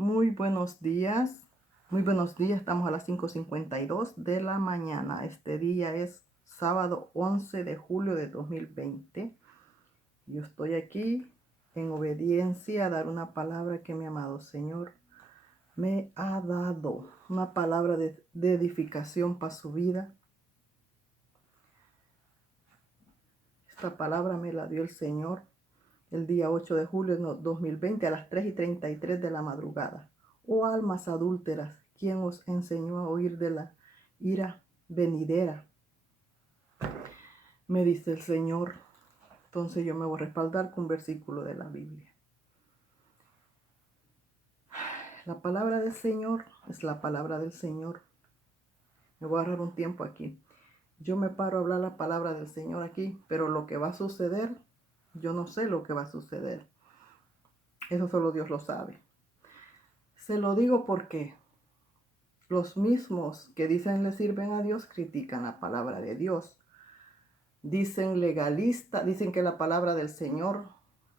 Muy buenos días. Muy buenos días. Estamos a las 5:52 de la mañana. Este día es sábado 11 de julio de 2020. Yo estoy aquí en obediencia a dar una palabra que mi amado Señor me ha dado. Una palabra de edificación para su vida. Esta palabra me la dio el Señor el día 8 de julio de 2020 a las 3:33 de la madrugada. Oh almas adúlteras, ¿quién os enseñó a huir de la ira venidera? Me dice el Señor. Entonces yo me voy a respaldar con un versículo de la Biblia. La palabra del Señor es la palabra del Señor. Me voy a agarrar un tiempo aquí. Yo me paro a hablar la palabra del Señor aquí, pero lo que va a suceder, yo no sé lo que va a suceder. Eso solo Dios lo sabe. Se lo digo porque los mismos que dicen le sirven a Dios critican la palabra de Dios. Dicen legalista, dicen que la palabra del Señor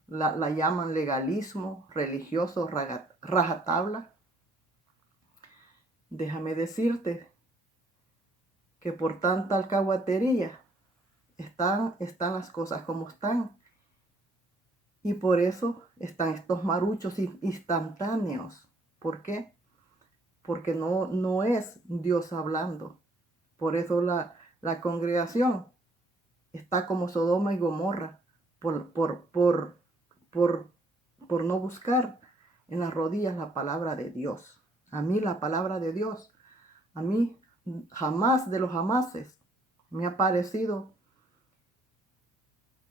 la llaman legalismo religioso, rajatabla. Déjame decirte que por tanta alcahuatería están las cosas como están. Y por eso están estos maruchos instantáneos. ¿Por qué? Porque no es Dios hablando. Por eso la congregación está como Sodoma y Gomorra por no buscar en las rodillas la palabra de Dios. A mí la palabra de Dios, a mí jamás de los jamases me ha parecido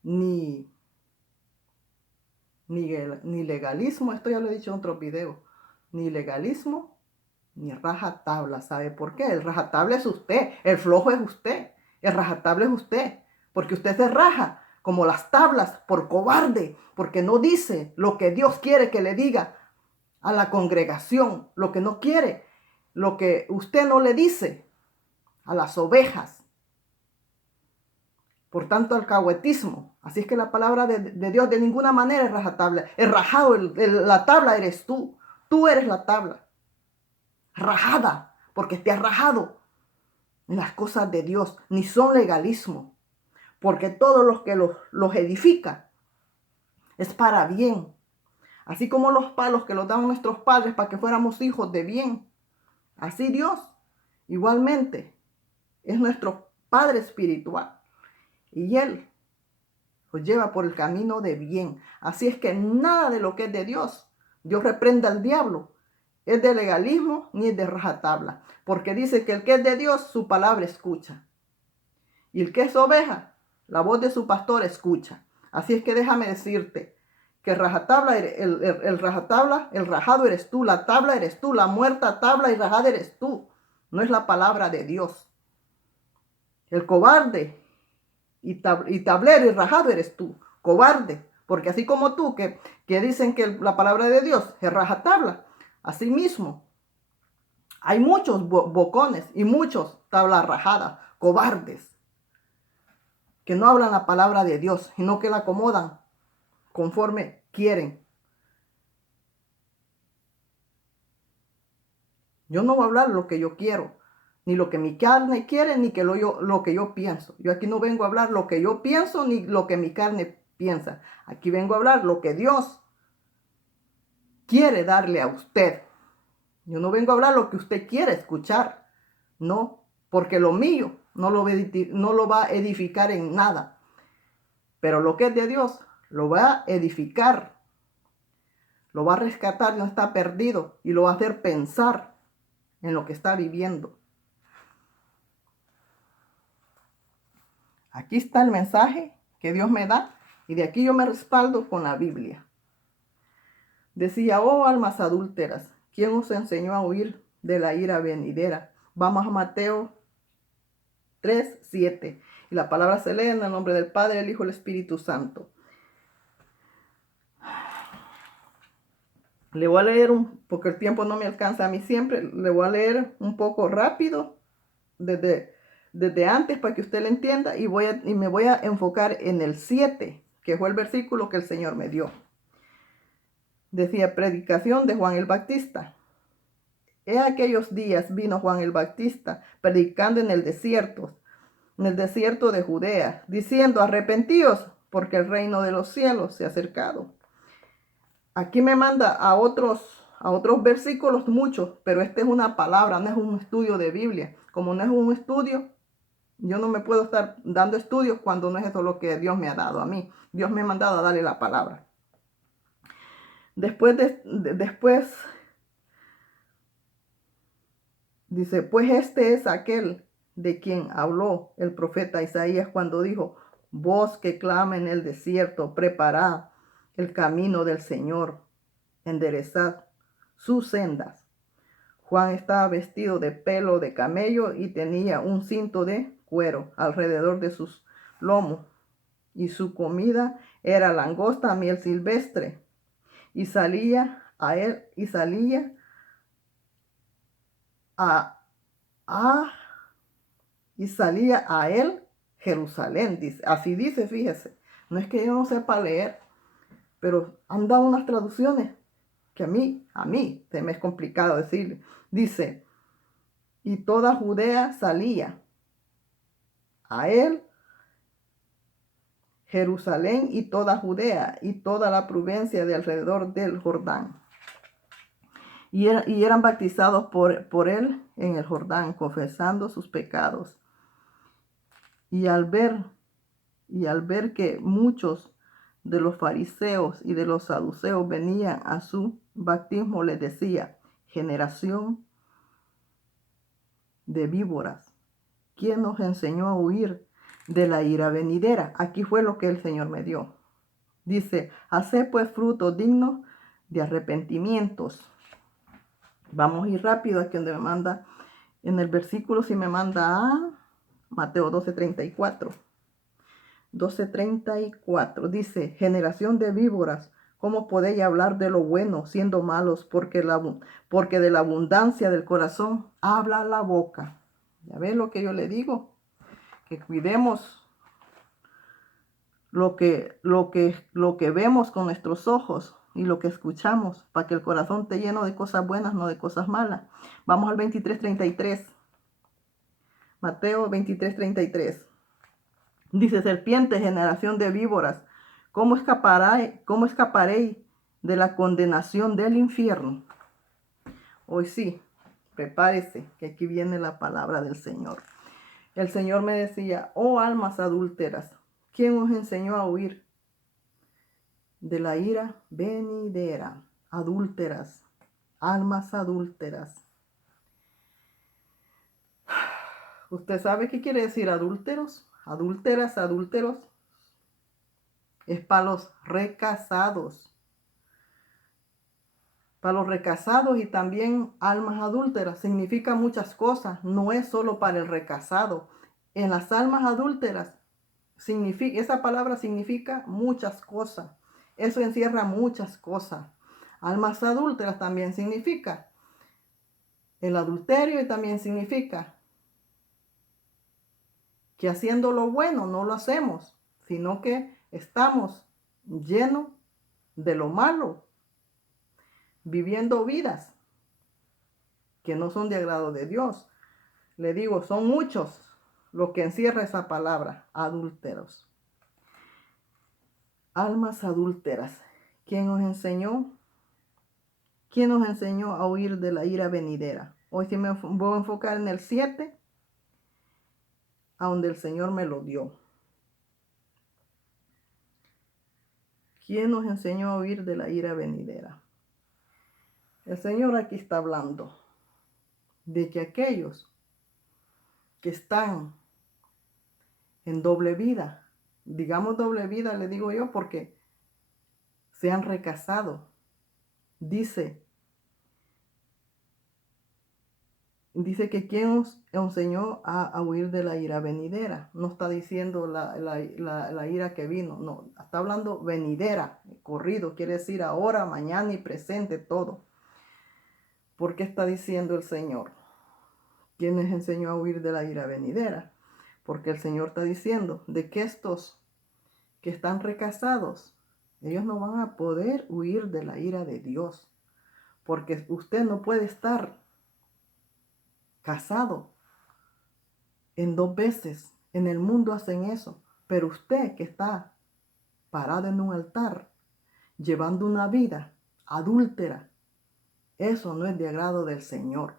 ni legalismo, esto ya lo he dicho en otros videos, ni legalismo ni rajatabla. ¿Sabe por qué? El rajatabla es usted, el flojo es usted, el rajatabla es usted, porque usted se raja como las tablas por cobarde, porque no dice lo que Dios quiere que le diga a la congregación, lo que no quiere, lo que usted no le dice a las ovejas. Por tanto, alcahuetismo. Así es que la palabra de Dios de ninguna manera es rajatabla. El rajado, la tabla eres tú. Tú eres la tabla. Rajada, porque te has rajado en las cosas de Dios. Ni son legalismo. Porque todos los que los edifica es para bien. Así como los palos que los dan nuestros padres para que fuéramos hijos de bien. Así Dios, igualmente, es nuestro Padre espiritual. Y Él los lleva por el camino de bien. Así es que nada de lo que es de Dios, Dios reprende al diablo, es de legalismo ni es de rajatabla. Porque dice que el que es de Dios, su palabra escucha. Y el que es oveja, la voz de su pastor escucha. Así es que déjame decirte que rajatabla, el rajatabla, el rajado eres tú, la tabla eres tú, la muerta tabla y rajada eres tú. No es la palabra de Dios. El cobarde y tablero y rajado eres tú, cobarde. Porque así como tú que dicen que la palabra de Dios es rajatabla, así mismo hay muchos bocones y muchos tablas rajadas, cobardes, que no hablan la palabra de Dios, sino que la acomodan conforme quieren. Yo no voy a hablar lo que yo quiero, ni lo que mi carne quiere, ni que lo que yo pienso. Yo aquí no vengo a hablar lo que yo pienso, ni lo que mi carne piensa. Aquí vengo a hablar lo que Dios quiere darle a usted. Yo no vengo a hablar lo que usted quiere escuchar. No, porque lo mío no lo va a edificar en nada. Pero lo que es de Dios lo va a edificar. Lo va a rescatar, no está perdido. Y lo va a hacer pensar en lo que está viviendo. Aquí está el mensaje que Dios me da. Y de aquí yo me respaldo con la Biblia. Decía, oh almas adúlteras, ¿quién os enseñó a huir de la ira venidera? Vamos a Mateo 3:7. Y la palabra se lee en el nombre del Padre, el Hijo y el Espíritu Santo. Le voy a leer porque el tiempo no me alcanza a mí siempre, le voy a leer un poco rápido desde antes para que usted lo entienda y me voy a enfocar en el 7, que fue el versículo que el Señor me dio. Decía, predicación de Juan el Bautista. En aquellos días vino Juan el Bautista predicando en el desierto de Judea, diciendo, arrepentíos, porque el reino de los cielos se ha acercado. Aquí me manda a otros versículos muchos, pero esta es una palabra, no es un estudio de Biblia. Como no es un estudio, yo no me puedo estar dando estudios cuando no es eso lo que Dios me ha dado a mí. Dios me ha mandado a darle la palabra. Después dice, pues este es aquel de quien habló el profeta Isaías cuando dijo, voz que clama en el desierto, preparad el camino del Señor, enderezad sus sendas. Juan estaba vestido de pelo de camello y tenía un cinto de cuero alrededor de sus lomos, y su comida era langosta, miel silvestre, y salía a él Jerusalén, dice. Así dice, fíjese. No es que yo no sepa leer, pero han dado unas traducciones que a mí se me es complicado decirle. Dice, y toda Judea salía a él, Jerusalén y toda Judea y toda la provincia de alrededor del Jordán. Y eran bautizados por él en el Jordán, confesando sus pecados. Y al ver que muchos de los fariseos y de los saduceos venían a su bautismo, les decía, generación de víboras, ¿quién nos enseñó a huir de la ira venidera? Aquí fue lo que el Señor me dio. Dice, haced pues frutos dignos de arrepentimientos. Vamos a ir rápido aquí donde me manda, en el versículo si me manda a Mateo 12:34. 12:34 dice, generación de víboras, ¿cómo podéis hablar de lo bueno siendo malos? Porque de la abundancia del corazón habla la boca. ¿Ya ves lo que yo le digo? Que cuidemos lo que vemos con nuestros ojos y lo que escuchamos, para que el corazón esté lleno de cosas buenas, no de cosas malas. Vamos al 23:33. Mateo 23:33. Dice, serpiente, generación de víboras, ¿cómo escaparéis de la condenación del infierno? Hoy sí, prepárese, que aquí viene la palabra del Señor. El Señor me decía, oh almas adúlteras, ¿quién os enseñó a huir de la ira venidera? Adúlteras, almas adúlteras. ¿Usted sabe qué quiere decir adúlteros? Adúlteras, adúlteros. Es para los recasados. Para los recasados y también almas adúlteras. Significa muchas cosas. No es solo para el recasado. En las almas adúlteras, esa palabra significa muchas cosas. Eso encierra muchas cosas. Almas adúlteras también significa el adulterio y también significa que haciendo lo bueno no lo hacemos, sino que estamos llenos de lo malo, viviendo vidas que no son de agrado de Dios. Le digo, son muchos lo que encierra esa palabra, adúlteros. Almas adúlteras. ¿Quién nos enseñó? ¿Quién nos enseñó a huir de la ira venidera? Hoy sí me voy a enfocar en el 7, a donde el Señor me lo dio. ¿Quién nos enseñó a huir de la ira venidera? El Señor aquí está hablando de que aquellos que están en doble vida, digamos doble vida, le digo yo, porque se han recasado. Dice que quien os enseñó a huir de la ira venidera. No está diciendo la ira que vino, no, está hablando venidera, corrido, quiere decir ahora, mañana y presente, todo. ¿Por qué está diciendo el Señor? ¿Quién les enseñó a huir de la ira venidera? Porque el Señor está diciendo de que estos que están recasados Ellos no van a poder huir de la ira de Dios, porque usted no puede estar casado en 2 veces. En el mundo hacen eso, pero usted que está parado en un altar, llevando una vida adúltera, eso no es de agrado del Señor,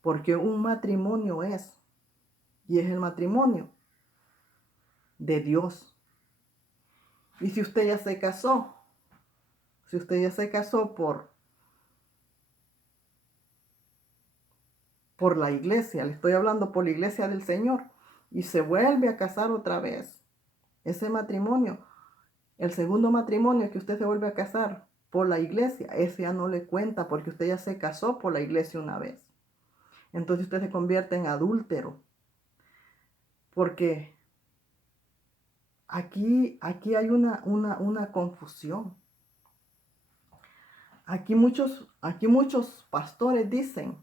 porque un matrimonio es, y es el matrimonio de Dios. Y si usted ya se casó, por la iglesia, le estoy hablando por la iglesia del Señor, y se vuelve a casar otra vez, ese matrimonio, el segundo matrimonio que usted se vuelve a casar por la iglesia, ese ya no le cuenta porque usted ya se casó por la iglesia una vez. Entonces usted se convierte en adúltero, porque aquí hay una confusión. Aquí muchos pastores dicen,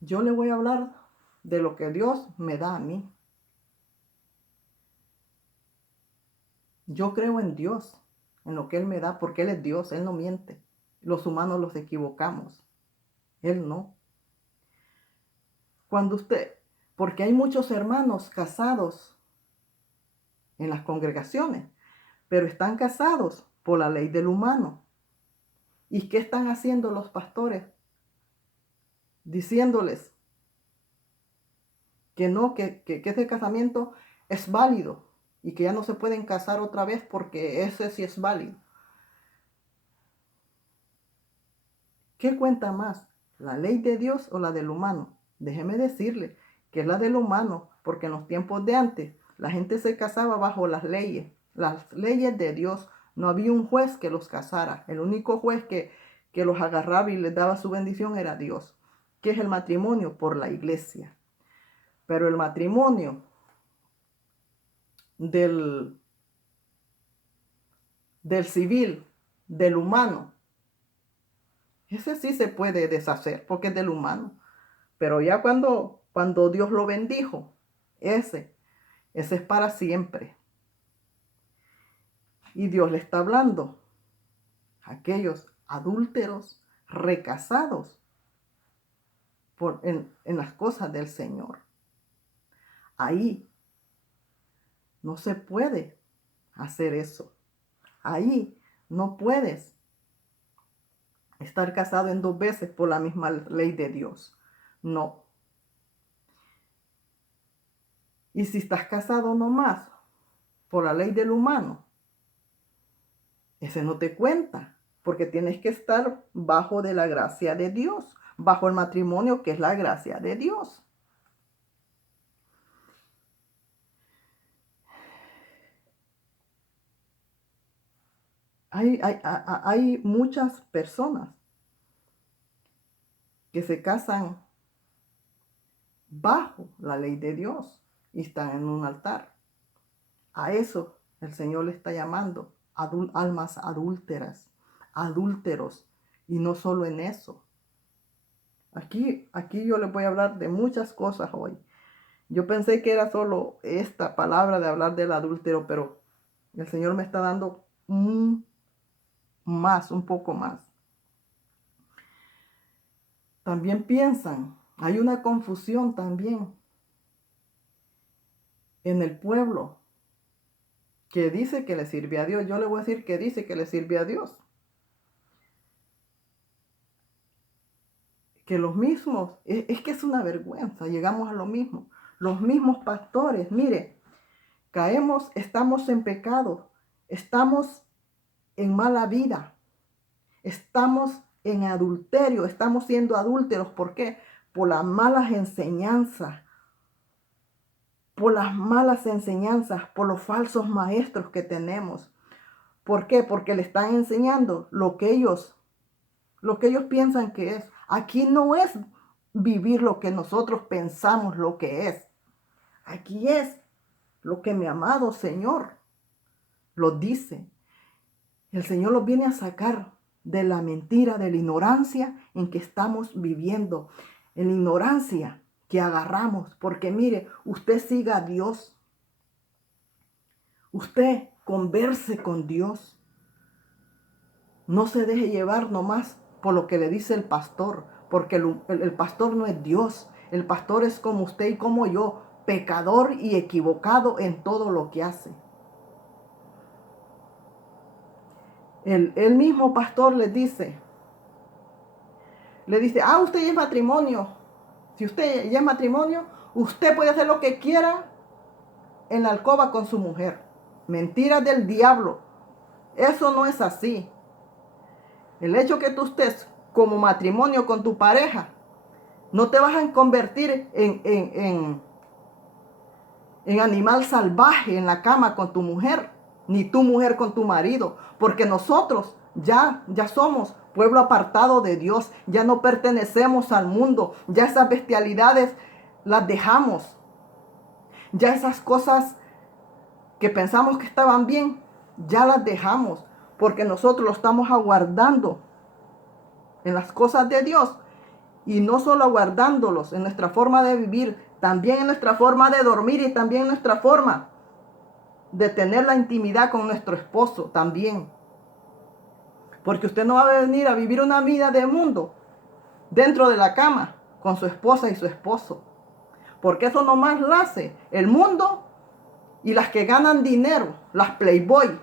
yo le voy a hablar de lo que Dios me da a mí. Yo creo en Dios, en lo que Él me da, porque Él es Dios, Él no miente. Los humanos los equivocamos, Él no. Porque hay muchos hermanos casados en las congregaciones, pero están casados por la ley del humano. ¿Y qué están haciendo los pastores? Diciéndoles que no, que ese casamiento es válido y que ya no se pueden casar otra vez porque ese sí es válido. ¿Qué cuenta más? ¿La ley de Dios o la del humano? Déjeme decirle que es la del humano, porque en los tiempos de antes la gente se casaba bajo las leyes de Dios. No había un juez que los casara. El único juez que los agarraba y les daba su bendición era Dios. ¿Qué es el matrimonio? Por la iglesia. Pero el matrimonio del civil, del humano, ese sí se puede deshacer porque es del humano. Pero ya cuando Dios lo bendijo, ese es para siempre. Y Dios le está hablando a aquellos adúlteros, recasados en las cosas del Señor. Ahí no se puede hacer eso. Ahí no puedes estar casado en 2 veces por la misma ley de Dios. No. Y si estás casado nomás por la ley del humano, ese no te cuenta, porque tienes que estar bajo de la gracia de Dios, bajo el matrimonio que es la gracia de Dios. Hay muchas personas que se casan bajo la ley de Dios y están en un altar. A eso el Señor le está llamando almas adúlteras, adúlteros, y no solo en eso. Aquí yo les voy a hablar de muchas cosas hoy. Yo pensé que era solo esta palabra de hablar del adúltero, pero el Señor me está dando un poco más. También piensan, hay una confusión también en el pueblo que dice que le sirve a Dios. Yo le voy a decir que dice que le sirve a Dios. Que los mismos, es que es una vergüenza, llegamos a lo mismo. Los mismos pastores, mire, estamos en pecado, estamos en mala vida, estamos en adulterio, estamos siendo adúlteros. ¿Por qué? Por las malas enseñanzas, por los falsos maestros que tenemos. ¿Por qué? Porque le están enseñando lo que ellos piensan que es. Aquí no es vivir lo que nosotros pensamos lo que es. Aquí es lo que mi amado Señor lo dice. El Señor los viene a sacar de la mentira, de la ignorancia en que estamos viviendo. En la ignorancia que agarramos. Porque mire, usted siga a Dios. Usted Converse con Dios. No se deje llevar nomás por lo que le dice el pastor, porque el pastor no es Dios. El pastor es como usted y como yo, pecador y equivocado en todo lo que hace. El mismo pastor le dice, usted ya es matrimonio. Si usted ya es matrimonio, usted puede hacer lo que quiera en la alcoba con su mujer. Mentiras del diablo. Eso no es así. El hecho que tú estés como matrimonio con tu pareja, no te vas a convertir en animal salvaje en la cama con tu mujer, ni tu mujer con tu marido, porque nosotros ya somos pueblo apartado de Dios, ya no pertenecemos al mundo, ya esas bestialidades las dejamos, ya esas cosas que pensamos que estaban bien, ya las dejamos, porque nosotros lo estamos aguardando en las cosas de Dios, y no solo aguardándolos en nuestra forma de vivir, también en nuestra forma de dormir y también en nuestra forma de tener la intimidad con nuestro esposo también. Porque usted no va a venir a vivir una vida de mundo dentro de la cama con su esposa y su esposo. Porque eso nomás lo hace el mundo y las que ganan dinero, las playboy.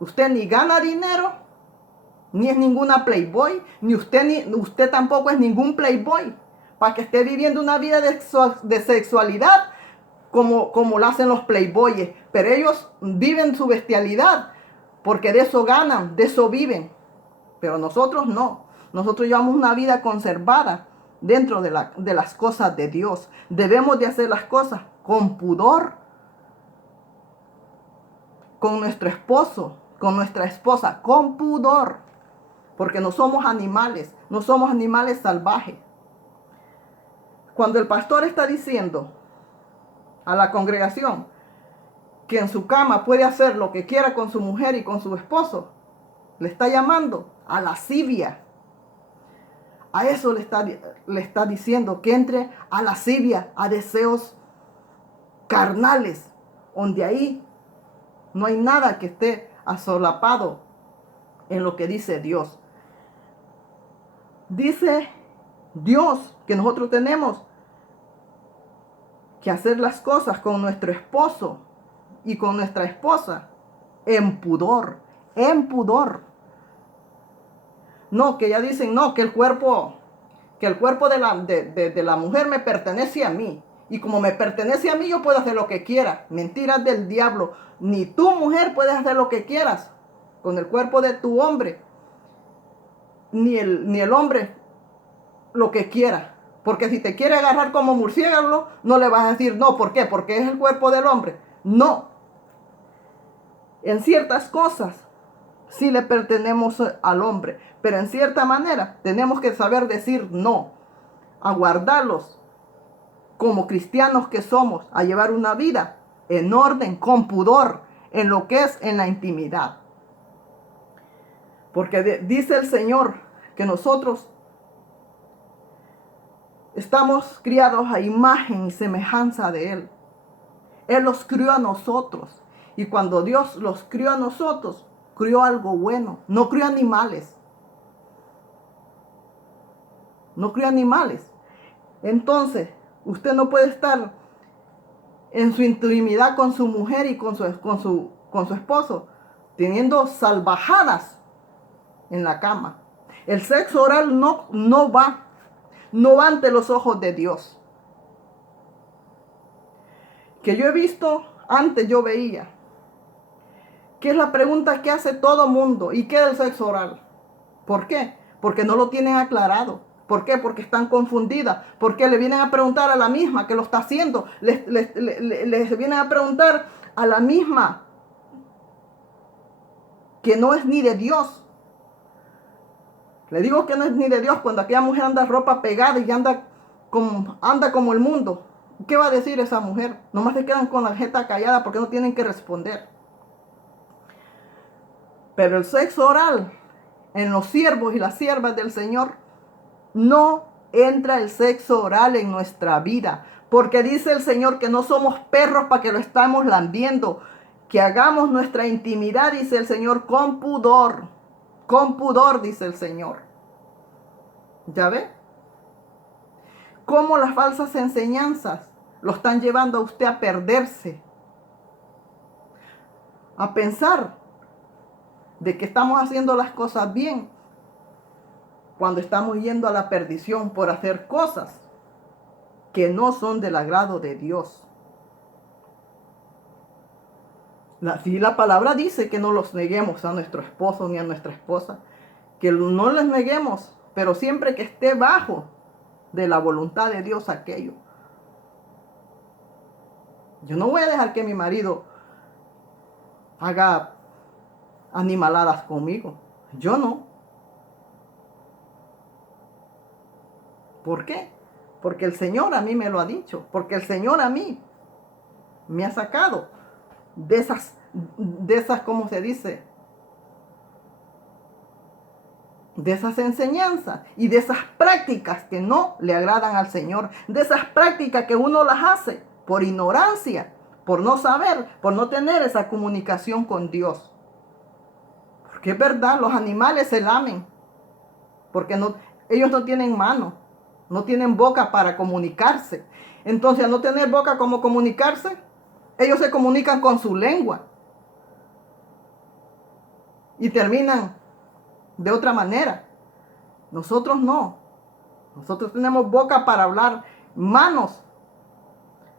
Usted ni gana dinero, ni es ninguna playboy, ni usted tampoco es ningún playboy, para que esté viviendo una vida de sexualidad como lo hacen los playboyes. Pero ellos viven su bestialidad, porque de eso ganan, de eso viven. Pero nosotros no. Nosotros llevamos una vida conservada dentro de las cosas de Dios. Debemos de hacer las cosas con pudor, con nuestro esposo, con nuestra esposa, con pudor. Porque no somos animales salvajes. Cuando el pastor está diciendo a la congregación que en su cama puede hacer lo que quiera con su mujer y con su esposo, le está llamando a lascivia. A eso le está diciendo que entre a lascivia, a deseos carnales, donde ahí no hay nada que esté asolapado en lo que dice Dios. Dice Dios que nosotros tenemos que hacer las cosas con nuestro esposo y con nuestra esposa en pudor, en pudor. No, que ya dicen, no, que el cuerpo de la mujer me pertenece a mí. Y como me pertenece a mí, yo puedo hacer lo que quiera. Mentiras del diablo. Ni tu mujer puedes hacer lo que quieras con el cuerpo de tu hombre. Ni el hombre lo que quiera. Porque si te quiere agarrar como murciélago, no le vas a decir no. ¿Por qué? Porque es el cuerpo del hombre. No. En ciertas cosas sí le pertenecemos al hombre, pero en cierta manera tenemos que saber decir no, a guardarlos como cristianos que somos, a llevar una vida en orden, con pudor, en lo que es en la intimidad. Porque dice el Señor que nosotros estamos criados a imagen y semejanza de Él. Él los crió a nosotros. Y cuando Dios los crió a nosotros, crió algo bueno. No crió animales. No crió animales. Entonces, usted no puede estar en su intimidad con su mujer y con su esposo, teniendo salvajadas en la cama. El sexo oral no va ante los ojos de Dios. Que yo he visto, antes yo veía, que es la pregunta que hace todo mundo, ¿y qué es el sexo oral? ¿Por qué? Porque no lo tienen aclarado. ¿Por qué? Porque están confundidas. Porque le vienen a preguntar a la misma que lo está haciendo. Les vienen a preguntar a la misma que no es ni de Dios. Le digo que no es ni de Dios cuando aquella mujer anda ropa pegada y anda como el mundo. ¿Qué va a decir esa mujer? Nomás se quedan con la jeta callada porque no tienen que responder. Pero el sexo oral en los siervos y las siervas del Señor, no entra el sexo oral en nuestra vida. Porque dice el Señor que no somos perros para que lo estamos lambiendo. que hagamos nuestra intimidad, dice el Señor, con pudor, dice el Señor. ¿Ya ve? Cómo las falsas enseñanzas lo están llevando a usted a perderse, a pensar de que estamos haciendo las cosas bien, cuando estamos yendo a la perdición por hacer cosas que no son del agrado de Dios. Sí, la palabra dice que no los neguemos a nuestro esposo ni a nuestra esposa, que no les neguemos, pero siempre que esté bajo de la voluntad de Dios aquello. Yo no voy a dejar que mi marido haga animaladas conmigo. Yo no. ¿Por qué? Porque el Señor a mí me lo ha dicho. Porque el Señor a mí me ha sacado de esas, ¿cómo se dice? De esas enseñanzas y de esas prácticas que no le agradan al Señor. De esas prácticas que uno las hace por ignorancia, por no saber, por no tener esa comunicación con Dios. Porque es verdad, los animales se lamen. Porque ellos no tienen mano, no tienen boca para comunicarse. Entonces, al no tener boca como comunicarse, ellos se comunican con su lengua. Y terminan de otra manera. Nosotros no. Nosotros tenemos boca para hablar, manos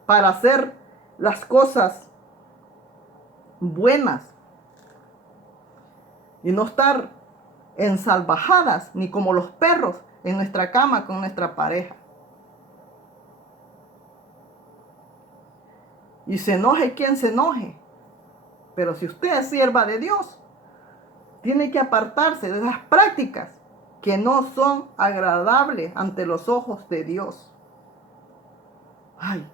para hacer las cosas buenas. Y no estar ensalvajadas ni como los perros en nuestra cama con nuestra pareja. Y se enoje quien se enoje. Pero si usted es sierva de Dios, tiene que apartarse de esas prácticas que no son agradables ante los ojos de Dios. Ay.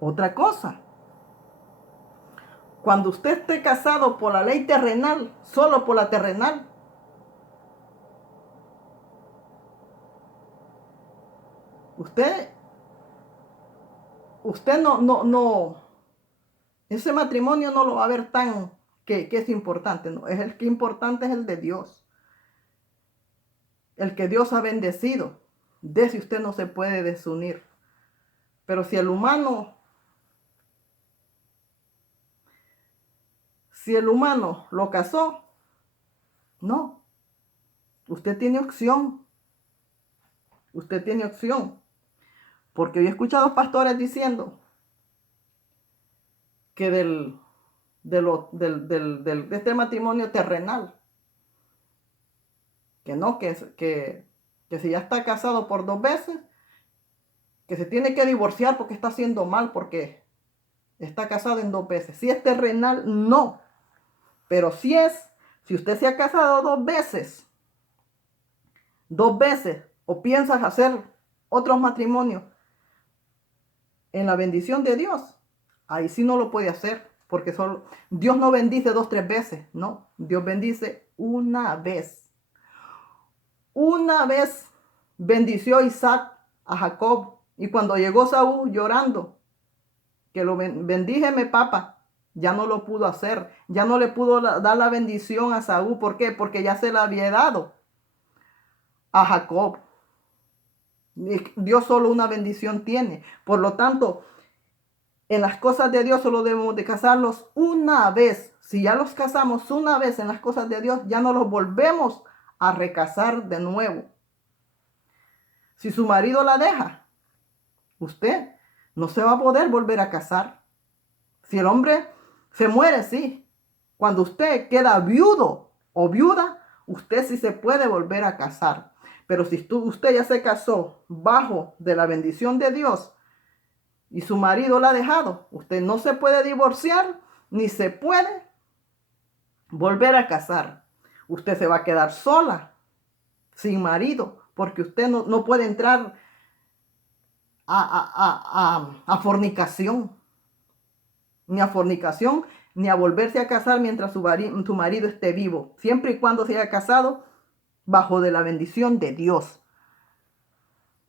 Otra cosa. Cuando usted esté casado por la ley terrenal, solo por la terrenal, usted no, ese matrimonio no lo va a ver tan que es importante, no, es el que importante es el de Dios. El que Dios ha bendecido, de ese usted no se puede desunir. Pero si el humano lo casó, no, usted tiene opción. Usted tiene opción. Porque yo he escuchado pastores diciendo que de este matrimonio terrenal, que no, que si ya está casado por 2 veces, que se tiene que divorciar porque está haciendo mal, porque está casado en 2 veces. Si es terrenal, no. Pero si usted se ha casado 2 veces, o piensas hacer otros matrimonios en la bendición de Dios, ahí sí no lo puede hacer, porque Dios no bendice 2, 3 veces, no. Dios bendice una vez. Una vez bendició Isaac a Jacob, y cuando llegó Saúl llorando, que lo bendíjeme, papá, ya no lo pudo hacer, ya no le pudo dar la bendición a Saúl. ¿Por qué? Porque ya se la había dado a Jacob. Dios solo una bendición tiene. Por lo tanto, en las cosas de Dios solo debemos de casarlos una vez. Si ya los casamos una vez en las cosas de Dios, ya no los volvemos a recasar de nuevo. Si su marido la deja, usted no se va a poder volver a casar. Si el hombre se muere, sí. Cuando usted queda viudo o viuda, usted sí se puede volver a casar. Pero si usted ya se casó bajo de la bendición de Dios y su marido la ha dejado, usted no se puede divorciar ni se puede volver a casar. Usted se va a quedar sola, sin marido, porque usted no puede entrar a fornicación. Ni a fornicación, ni a volverse a casar mientras su marido esté vivo, siempre y cuando se haya casado bajo de la bendición de Dios.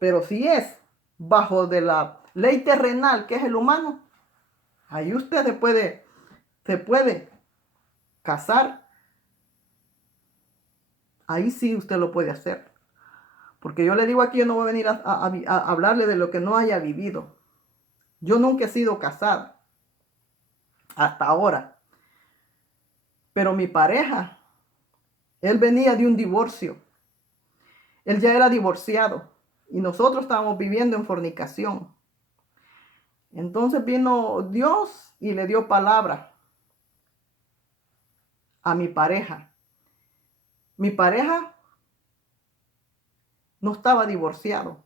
Pero si es bajo de la ley terrenal, que es el humano, ahí usted se puede casar. Ahí sí usted lo puede hacer. Porque yo le digo aquí, yo no voy a venir a hablarle de lo que no haya vivido. Yo nunca he sido casada hasta ahora. Pero mi pareja, él venía de un divorcio. Él ya era divorciado. Y nosotros estábamos viviendo en fornicación. Entonces vino Dios y le dio palabra a mi pareja. Mi pareja no estaba divorciado.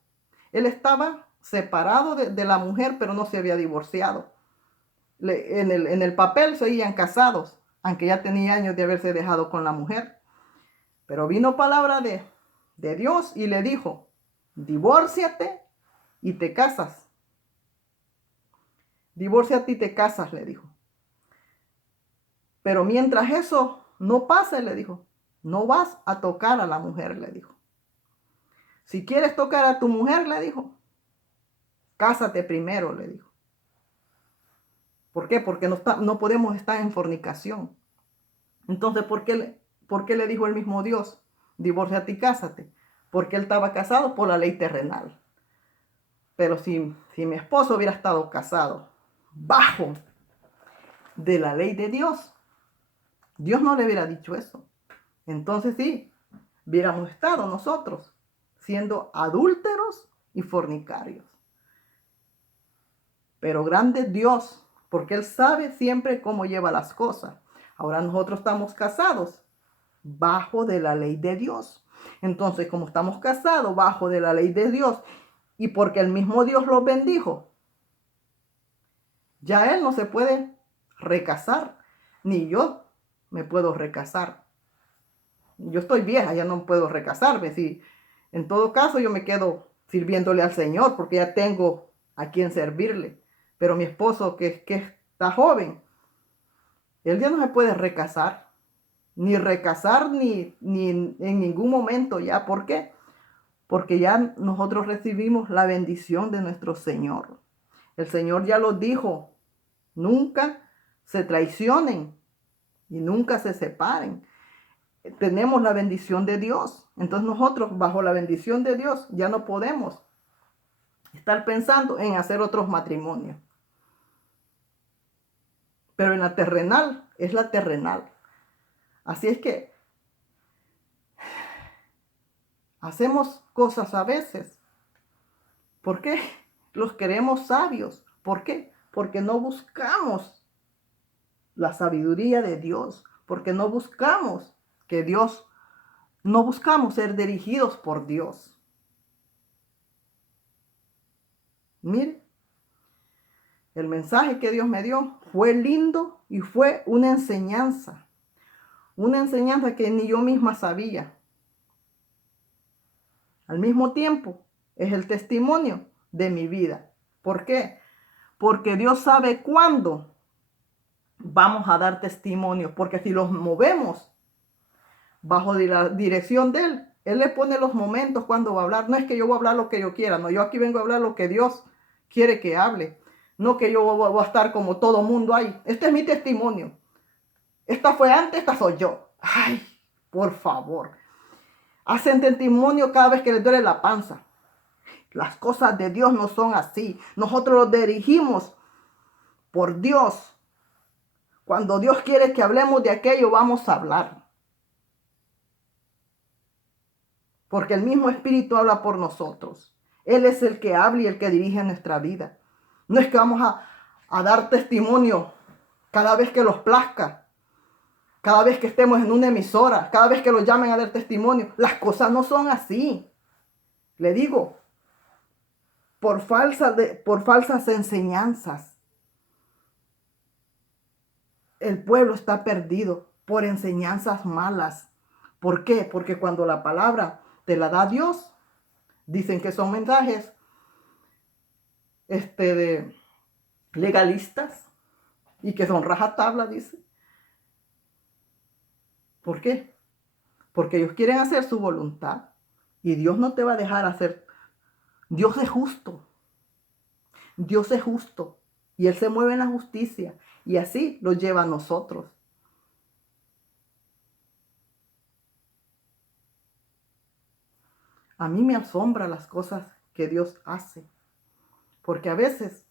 Él estaba separado de la mujer, pero no se había divorciado. En el papel seguían casados, aunque ya tenía años de haberse dejado con la mujer. Pero vino palabra de Dios y le dijo, divórciate y te casas. Divórciate y te casas, le dijo. Pero mientras eso no pase, le dijo, no vas a tocar a la mujer, le dijo. Si quieres tocar a tu mujer, le dijo, cásate primero, le dijo. ¿Por qué? Porque no podemos estar en fornicación. Entonces, ¿por qué le dijo el mismo Dios? Divórciate y cásate. Porque él estaba casado por la ley terrenal. Pero si mi esposo hubiera estado casado bajo de la ley de Dios, Dios no le hubiera dicho eso. Entonces sí, hubiéramos estado nosotros siendo adúlteros y fornicarios. Pero grande es Dios, porque Él sabe siempre cómo lleva las cosas. Ahora nosotros estamos casados bajo de la ley de Dios. Entonces, como estamos casados bajo de la ley de Dios y porque el mismo Dios los bendijo, ya Él no se puede recasar, ni yo me puedo recasar. Yo estoy vieja, ya no puedo recasarme. Si, en todo caso, yo me quedo sirviéndole al Señor porque ya tengo a quien servirle. Pero mi esposo, que está joven, él ya no se puede recasar, ni recasar ni en ningún momento ya. ¿Por qué? Porque ya nosotros recibimos la bendición de nuestro Señor. El Señor ya lo dijo, nunca se traicionen y nunca se separen. Tenemos la bendición de Dios. Entonces nosotros bajo la bendición de Dios ya no podemos estar pensando en hacer otros matrimonios. Pero en la terrenal es la terrenal. Así es que hacemos cosas a veces. ¿Por qué? Los queremos sabios. ¿Por qué? Porque no buscamos la sabiduría de Dios. Porque no buscamos que Dios, no buscamos ser dirigidos por Dios. Mire, el mensaje que Dios me dio fue lindo y fue una enseñanza. Una enseñanza que ni yo misma sabía. Al mismo tiempo, es el testimonio de mi vida. ¿Por qué? Porque Dios sabe cuándo vamos a dar testimonio. Porque si los movemos bajo la dirección de Él, Él le pone los momentos cuando va a hablar. No es que yo voy a hablar lo que yo quiera, no, yo aquí vengo a hablar lo que Dios quiere que hable. No que yo voy a estar como todo mundo ahí. Este es mi testimonio. Esta fue antes, esta soy yo. Ay, por favor. Hacen testimonio cada vez que les duele la panza. Las cosas de Dios no son así. Nosotros los dirigimos por Dios. Cuando Dios quiere que hablemos de aquello, vamos a hablar. Porque el mismo Espíritu habla por nosotros. Él es el que habla y el que dirige nuestra vida. No es que vamos a dar testimonio cada vez que los plazca. Cada vez que estemos en una emisora, cada vez que los llamen a dar testimonio. Las cosas no son así. Le digo, por falsas enseñanzas. El pueblo está perdido por enseñanzas malas. ¿Por qué? Porque cuando la palabra te la da Dios, dicen que son mensajes de legalistas y que son rajatabla, dice. ¿Por qué? Porque ellos quieren hacer su voluntad y Dios no te va a dejar hacer Dios es justo. Dios es justo. Y Él se mueve en la justicia. Y así lo lleva a nosotros. A mí me asombra las cosas que Dios hace. Porque a veces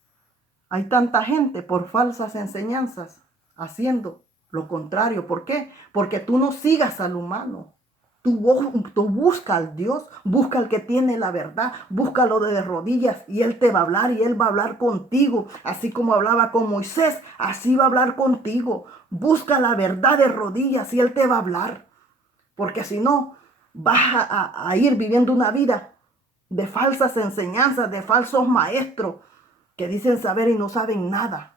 hay tanta gente por falsas enseñanzas haciendo lo contrario. ¿Por qué? Porque tú no sigas al humano. Tú busca al Dios, busca al que tiene la verdad, búscalo de rodillas y Él te va a hablar y Él va a hablar contigo. Así como hablaba con Moisés, así va a hablar contigo. Busca la verdad de rodillas y Él te va a hablar. Porque si no, vas a ir viviendo una vida de falsas enseñanzas, de falsos maestros que dicen saber y no saben nada,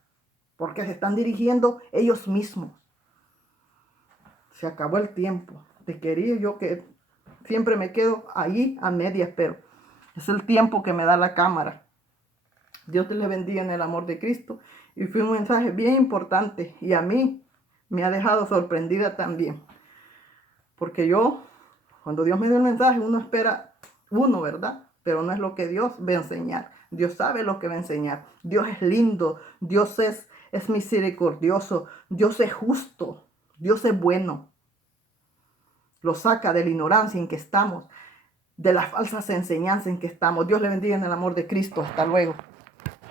porque se están dirigiendo ellos mismos. Se acabó el tiempo. Te quería yo que siempre me quedo ahí a medias, pero es el tiempo que me da la cámara. Dios te le bendiga en el amor de Cristo. Y fue un mensaje bien importante y a mí me ha dejado sorprendida también. Porque yo, cuando Dios me dio el mensaje, uno espera ¿verdad? Pero no es lo que Dios va a enseñar. Dios sabe lo que va a enseñar. Dios es lindo, Dios es misericordioso, Dios es justo, Dios es bueno. Lo saca de la ignorancia en que estamos, de las falsas enseñanzas en que estamos. Dios le bendiga en el amor de Cristo. Hasta luego.